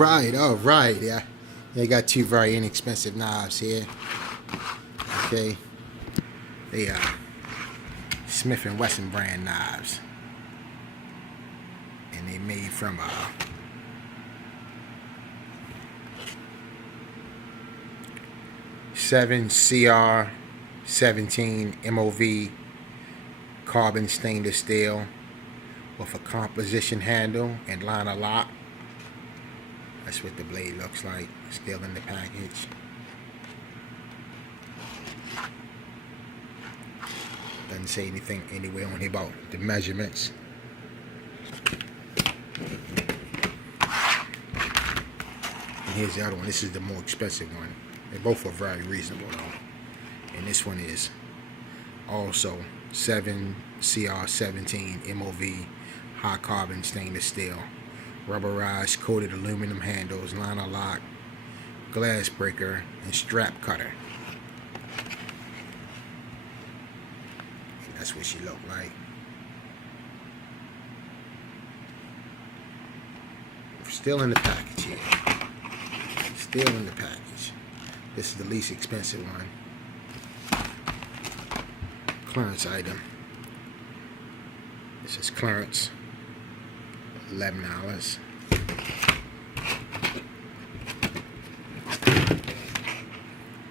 right. Yeah, they got two very inexpensive knives here. Okay, they are Smith and Wesson brand knives, and they made from 7CR17 MOV carbon stainless steel with a composition handle and liner lock. That's what the blade looks like, still in the package. Doesn't say anything anywhere on here about the measurements. And here's the other one. This is the more expensive one. They both are very reasonable though. And this one is also 7CR17 MOV high carbon stainless steel, rubberized coated aluminum handles, liner lock, glass breaker, and strap cutter. And that's what she looked like. Still in the package here. Still in the package. This is the least expensive one. Clearance item. This is clearance. $11.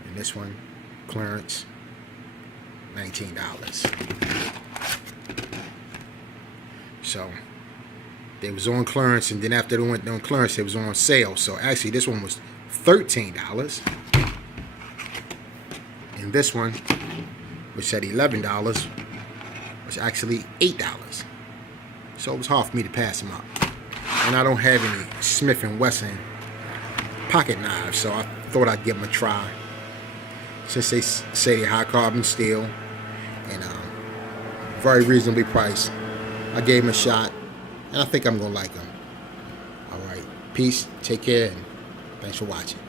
And this one, clearance, $19. So they was on clearance, and then after they went on clearance, it was on sale. So actually this one was $13. And this one, which said $11, was actually $8. So it was hard for me to pass them up. And I don't have any Smith & Wesson pocket knives, so I thought I'd give them a try. Since they say they're high carbon steel and very reasonably priced, I gave them a shot, and I think I'm going to like them. Alright, peace, take care, and thanks for watching.